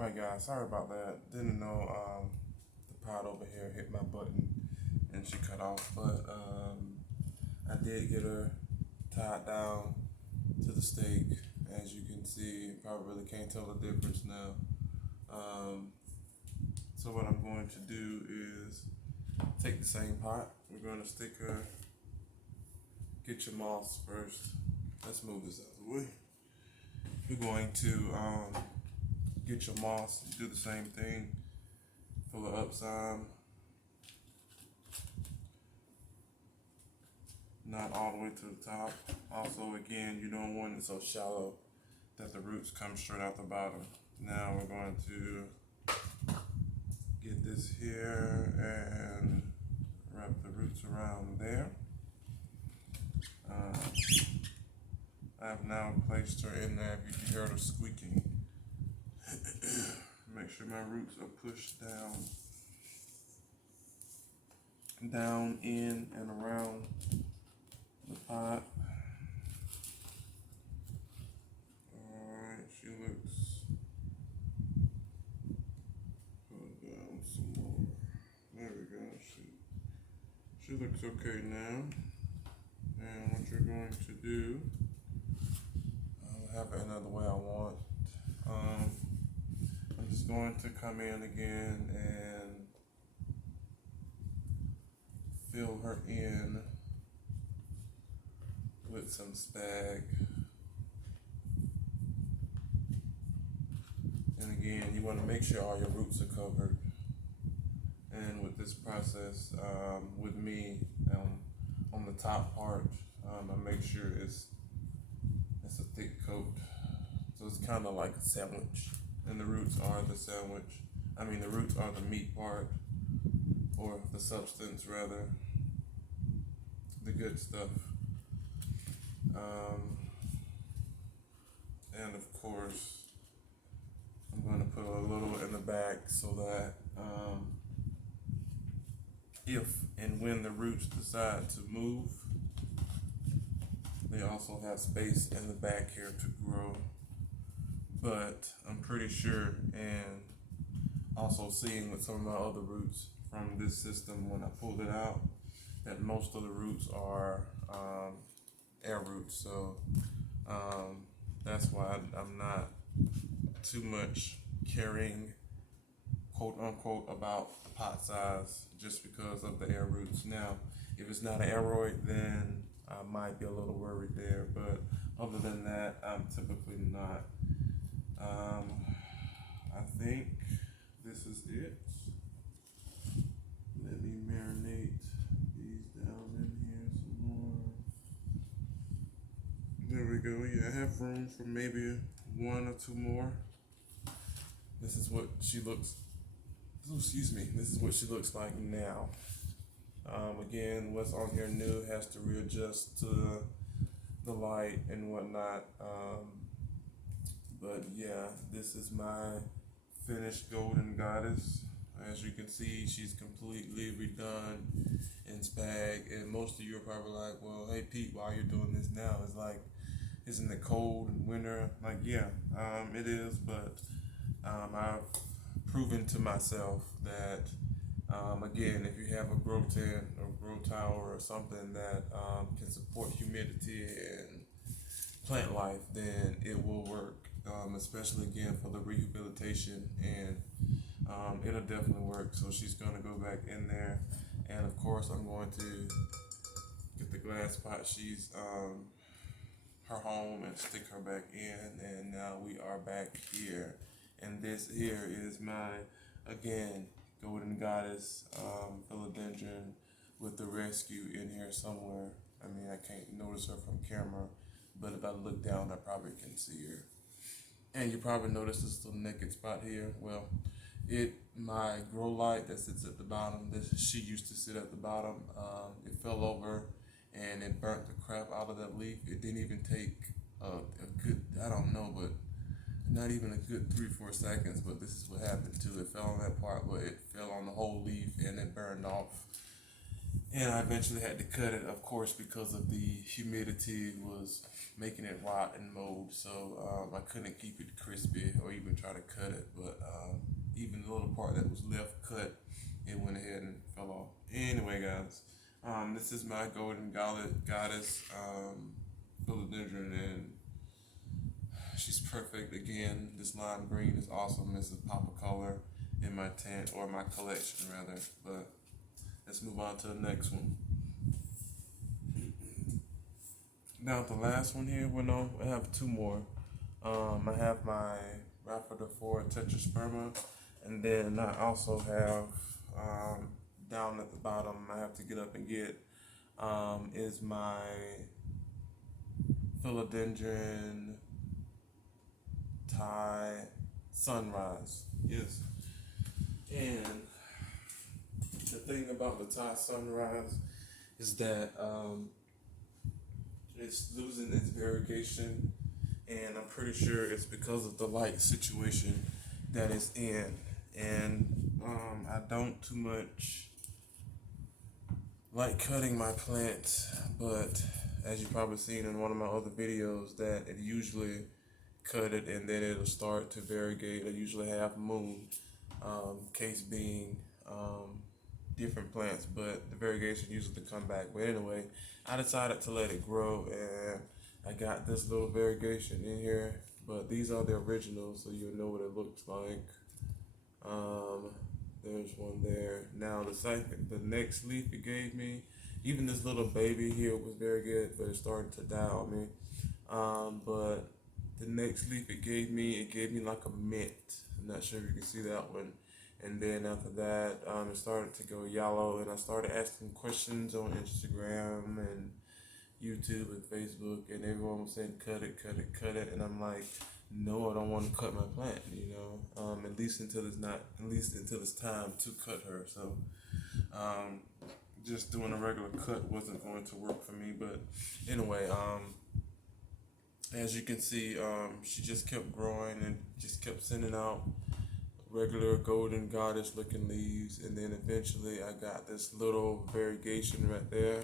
Alright guys, sorry about that. Didn't know the pot over here hit my button and she cut off, but I did get her tied down to the stake. As you can see, probably really can't tell the difference now. So what I'm going to do is take the same pot. We're going to stick her, get your moss first. Let's move this out of the way. We're going to get your moss, do the same thing, fill it up some, not all the way to the top. Also, again, you don't want it so shallow that the roots come straight out the bottom. Now we're going to get this here and wrap the roots around there. I have now placed her in there. If you heard her squeaking, make sure my roots are pushed down in and around the pot. Alright, she looks, pull it down some more. There we go. She looks okay now. And what you're going to do, I'll have it another way I want. I'm just going to come in again and fill her in with some spag. And again, you want to make sure all your roots are covered. And with this process, with me, on the top part, I make sure it's a thick coat. So it's kind of like a sandwich. And the roots are the sandwich. I mean, the roots are the meat part, or the substance rather, the good stuff. And of course, I'm going to put a little in the back so that if and when the roots decide to move, they also have space in the back here to grow. But I'm pretty sure, and also seeing with some of my other roots from this system when I pulled it out, that most of the roots are air roots. So that's why I'm not too much caring, quote unquote, about the pot size, just because of the air roots. Now, if it's not an aeroid, then I might be a little worried there, but other than that, I'm typically not. I think this is it. Let me marinate these down in here some more. There we go. Yeah, I have room for maybe one or two more. This is what she looks, excuse me, this is what she looks like now. Again, what's on here new has to readjust to the light and whatnot. But yeah, this is my finished golden goddess. As you can see, she's completely redone in spag. And most of you are probably like, well, hey Pete, why are you doing this now? It's like, isn't it cold in winter? Like, yeah, it is, but I've proven to myself that again, if you have a grow tent or grow tower or something that can support humidity and plant life, then it will work, especially again for the rehabilitation, and it'll definitely work. So she's going to go back in there, and of course I'm going to get the glass pot. She's her home, and stick her back in, and now we are back here. And this here is my, again, golden goddess, Philodendron, with the rescue in here somewhere. I mean, I can't notice her from camera, but if I look down, I probably can see her. And you probably notice this little naked spot here. Well, my grow light that sits at the bottom, she used to sit at the bottom. It fell over and it burnt the crap out of that leaf. It didn't even take a good, I don't know, but not even a good 3-4 seconds, but this is what happened to it. It fell on that part, but it fell on the whole leaf and it burned off. And I eventually had to cut it, of course, because of the humidity was making it rot and mold. So I couldn't keep it crispy or even try to cut it. But even the little part that was left cut, it went ahead and fell off. Anyway, guys, this is my golden goddess, Philodendron, and she's perfect. Again, this lime green is awesome. This is pop of color in my tent, or my collection rather. But let's move on to the next one. Now the last one here, well no, I have two more. I have my Rhaphidophora Tetrasperma, and then I also have down at the bottom, I have to get up and get, is my Philodendron Thai Sunrise. Yes. And the thing about the Thai Sunrise is that it's losing its variegation, and I'm pretty sure it's because of the light situation that it's in. And I don't too much like cutting my plants, but as you probably seen in one of my other videos, that it usually cut it and then it'll start to variegate. I usually have moon, case being different plants, but the variegation usually come back. But anyway, I decided to let it grow, and I got this little variegation in here, but these are the originals, so you'll know what it looks like. There's one there. Now the next leaf it gave me, even this little baby here was very good, but it started to die on me. But the next leaf it gave me like a mint. I'm not sure if you can see that one. And then after that, it started to go yellow, and I started asking questions on Instagram and YouTube and Facebook, and everyone was saying, cut it, cut it, cut it. And I'm like, no, I don't want to cut my plant, at least until it's time to cut her. So, just doing a regular cut wasn't going to work for me. But anyway, as you can see, she just kept growing and just kept sending out regular golden goddess looking leaves, and then eventually I got this little variegation right there.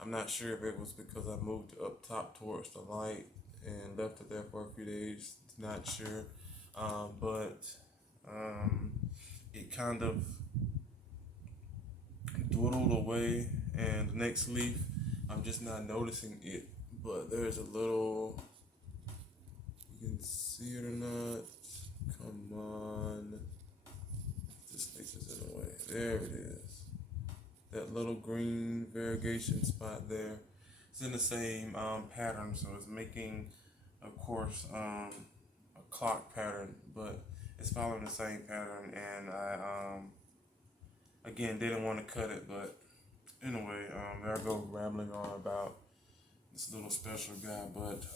I'm not sure if it was because I moved up top towards the light and left it there for a few days. Not sure, but it kind of dwindled away, and the next leaf, I'm just not noticing it. But there's a little, you can see it or not. Come on, this leaf is in the way. There it is. That little green variegation spot there. It's in the same pattern, so it's making, of course, a clock pattern, but it's following the same pattern. And I, again, didn't want to cut it, but anyway, there I go rambling on about this little special guy. But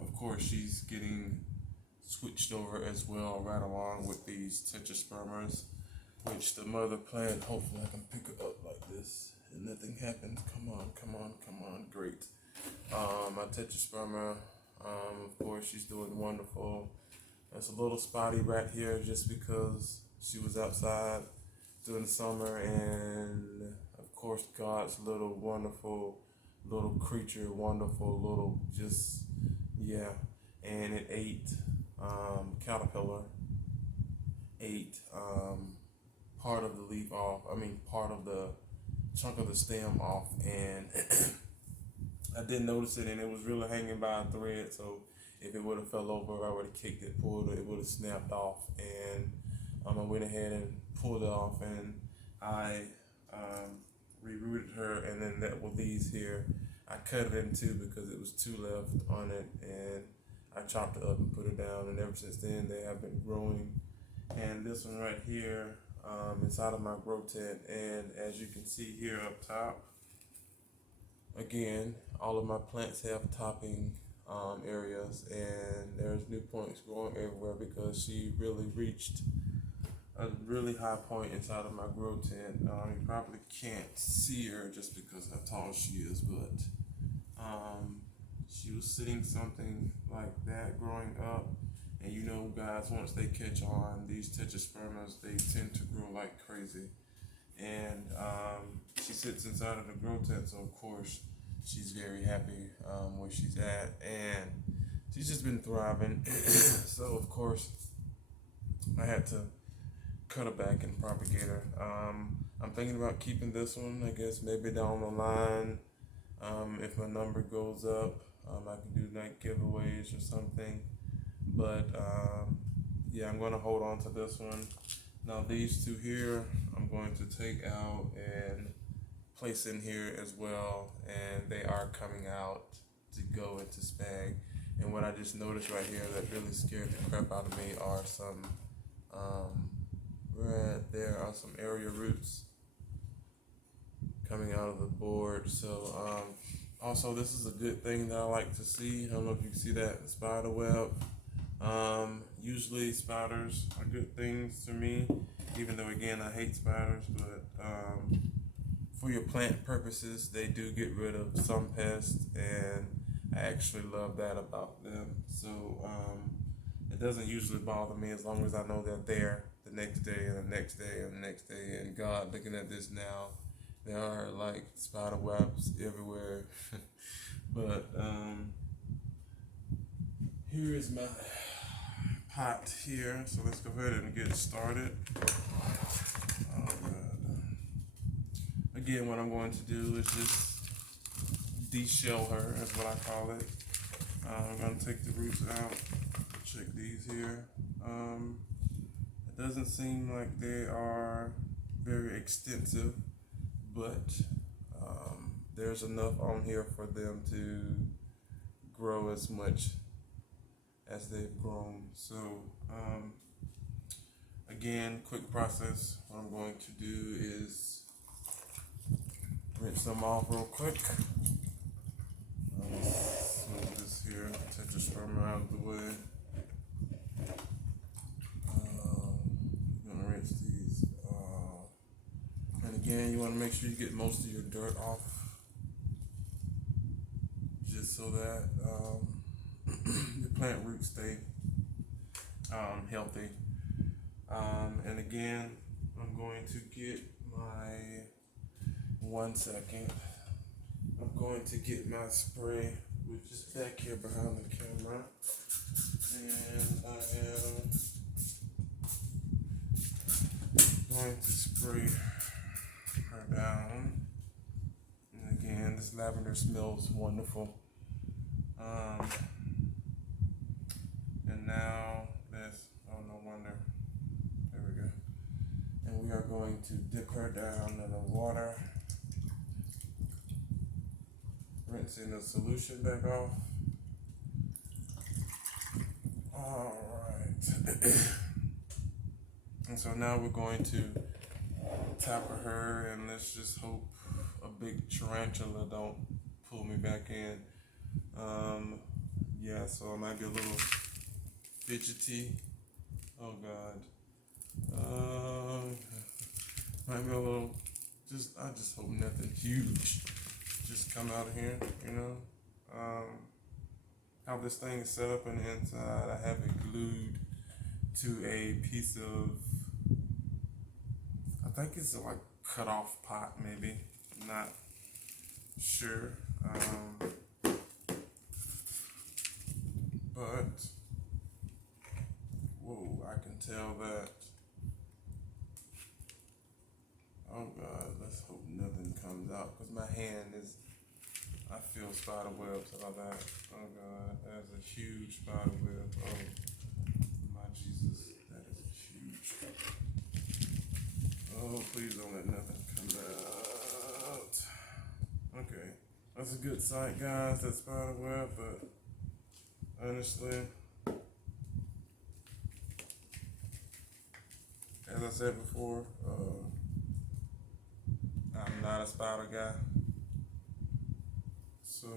of course, she's getting switched over as well right along with these tetraspermas, which the mother plant, hopefully I can pick her up like this and nothing happens. Come on, come on, come on. Great. My tetrasperma, of course, she's doing wonderful. There's a little spotty right here just because she was outside during the summer, and of course God's little wonderful little creature, wonderful little, just, yeah. And it ate, caterpillar ate part of the leaf off, part of the chunk of the stem off, and I didn't notice it, and it was really hanging by a thread, so if it would have fell over, I would have kicked it, pulled it, it would have snapped off. And I went ahead and pulled it off, and I rerooted her, and then that with these here, I cut it in two because it was two left on it, and I chopped it up and put it down, and ever since then they have been growing. And this one right here, inside of my grow tent, and as you can see here up top, again, all of my plants have topping areas, and there's new points growing everywhere because she really reached a really high point inside of my grow tent. You probably can't see her just because how tall she is, but she was sitting something like that growing up. And you know, guys, once they catch on, these tetraspermas, they tend to grow like crazy. and she sits inside of the grow tent, so of course she's very happy where she's at, and she's just been thriving. So of course I had to cut her back and propagate her. I'm thinking about keeping this one. I guess maybe down the line, if my number goes up, I can do night giveaways or something. But yeah, I'm going to hold on to this one. Now these two here, I'm going to take out and place in here as well, and they are coming out to go into spag. And what I just noticed right here that really scared the crap out of me are some there are some area roots coming out of the board. So also this is a good thing that I like to see. I don't know if you can see that spider web. Usually spiders are good things to me, even though again I hate spiders, but for your plant purposes they do get rid of some pests, and I actually love that about them. So it doesn't usually bother me as long as I know they're there the next day and the next day and the next day. And God, looking at this now, there are like spider webs everywhere. But here is my pot here, so let's go ahead and get started. Oh God. Again, what I'm going to do is just de-shell her, is what I call it. I'm going to take the roots out. Check these here. It doesn't seem like they are very extensive, but there's enough on here for them to grow as much as they've grown. So again, quick process. What I'm going to do is rinse them off real quick. Move this here Tetrasperma out of the way. I'm gonna rinse these. And again, you want to make sure you get most of your dirt off, just so that your plant roots stay healthy. And again, I'm going to get my 1 second. I'm going to get my spray, which is back here behind the camera, and I am going to spray her down. And again, this lavender smells wonderful. And now this, oh no wonder, there we go. And we are going to dip her down in the water, rinsing the solution back off. Alright. And so now we're going to tap her, and let's just hope a big tarantula don't pull me back in. Yeah, so I might be a little fidgety. Oh God. Might be a little, I just hope nothing huge just come out of here, you know. How this thing is set up on the inside, I have it glued to a piece of, I think it's a like cut off pot maybe, not sure. But whoa, I can tell that. Oh God, let's hope nothing comes out, because my hand is, I feel spider webs about that. Oh God, that's a huge spider web. Oh my Jesus, that is huge. Oh, please don't let nothing come out. Okay, that's a good sight, guys, that spider web, but honestly, as I said before, I'm not a spider guy. So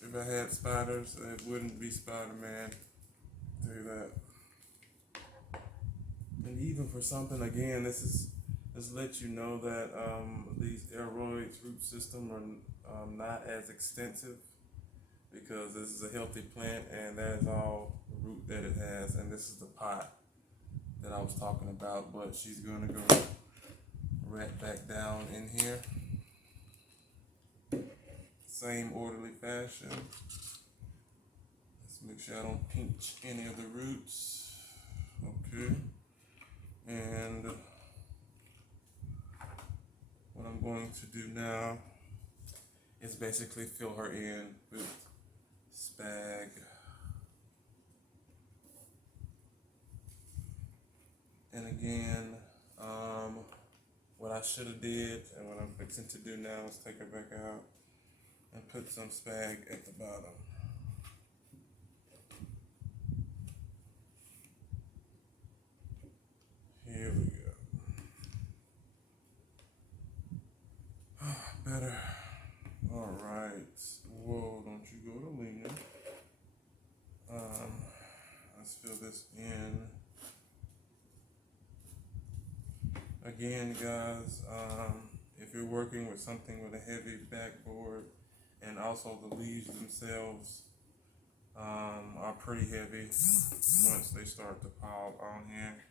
if I had spiders, it wouldn't be Spider-Man. I'll tell you that. And even for something, again, this lets you know that these aeroids root system are not as extensive, because this is a healthy plant, and that is all the root that it has. And this is the pot that I was talking about, but she's gonna go rat back down in here. Same orderly fashion. Let's make sure I don't pinch any of the roots. Okay. And what I'm going to do now is basically fill her in with spag. And again, what I should have did and what I'm fixing to do now is take her back out and put some spag at the bottom. Here we go. Better. All right. Whoa, don't you go to leaning. Let's fill this in. Again, guys, if you're working with something with a heavy backboard, and also the leaves themselves are pretty heavy once they start to pile on here.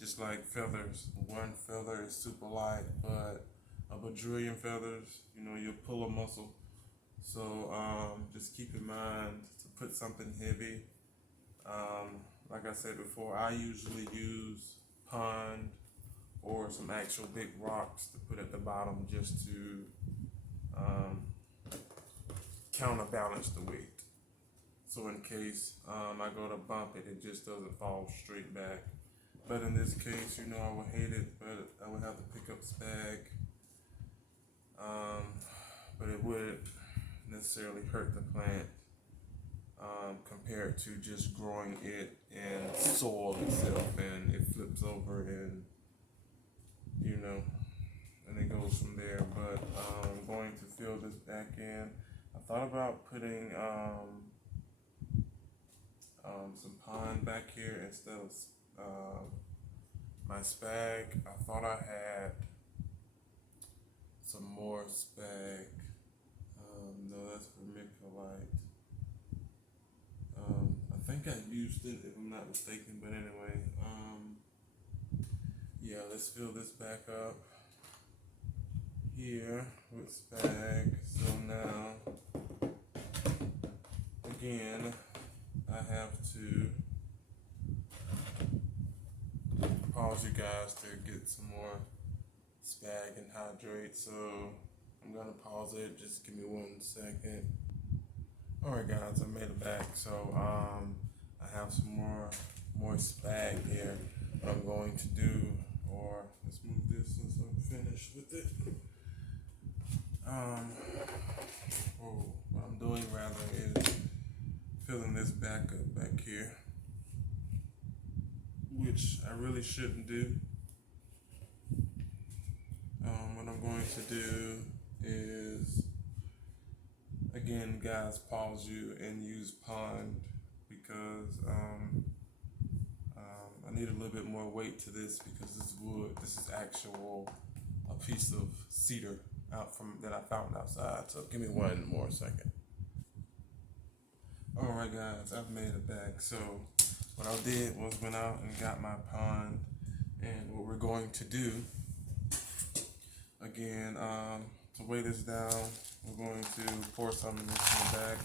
Just like feathers, one feather is super light, but a bajillion feathers, you know, you'll pull a muscle. So just keep in mind to put something heavy. Like I said before, I usually use pond or some actual big rocks to put at the bottom just to counterbalance the weight. So in case I go to bump it, it just doesn't fall straight back. But in this case, you know, I would hate it, but I would have to pick up spag. But it wouldn't necessarily hurt the plant compared to just growing it in soil itself, and it flips over and, you know, and it goes from there. But I'm going to fill this back in. I thought about putting some pond back here instead of my spag. I thought I had some more spag. No, that's vermiculite. I think I used it, if I'm not mistaken, but anyway, yeah, let's fill this back up here with spag. So now, again, I have to pause you guys to get some more spag and hydrate. So I'm gonna pause it. Just give me 1 second. All right, guys, I made it back. So I have some more spag here. What I'm going to do, or let's move this since I'm finished with it. What I'm doing rather is filling this back up back here, which I really shouldn't do. What I'm going to do is, again, guys, pause you and use pond because I need a little bit more weight to this because this wood, this is actual a piece of cedar that I found outside. So give me 1 more second. All right, guys, I've made it back. So what I did was went out and got my pond, and what we're going to do, again, to weigh this down, we're going to pour some of this in the bag.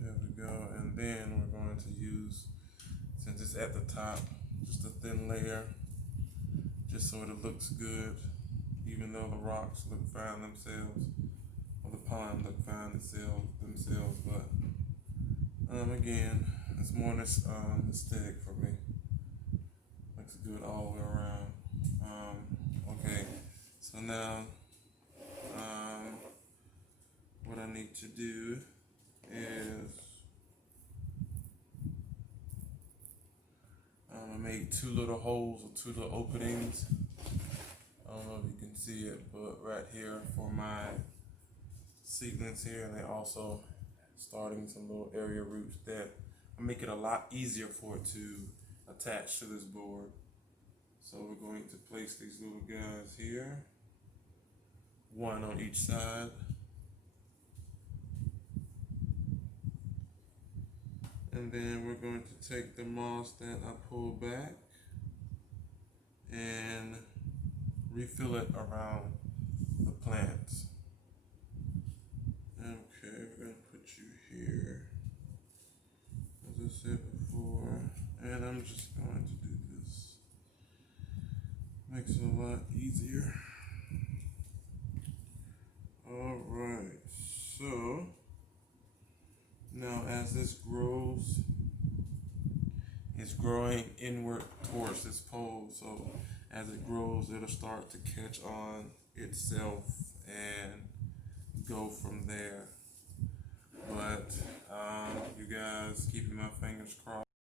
There we go, and then we're going to use, since it's at the top, just a thin layer, just so it looks good, even though the rocks look fine themselves, or the pond look fine themselves, but again, it's more aesthetic for me. Looks good all the way around. Okay, so now what I need to do is I made 2 little holes or 2 little openings. I don't know if you can see it, but right here for my seedlings here, and they also starting some little area roots that make it a lot easier for it to attach to this board. So we're going to place these little guys here, 1 on each side. And then we're going to take the moss that I pulled back and refill it around the plants. Okay, we're going to put you here, as I said before, and I'm just going to do this. Makes it a lot easier. Alright, so now as this grows, it's growing inward towards this pole, so as it grows, it'll start to catch on itself and go from there. But you guys, keeping my fingers crossed.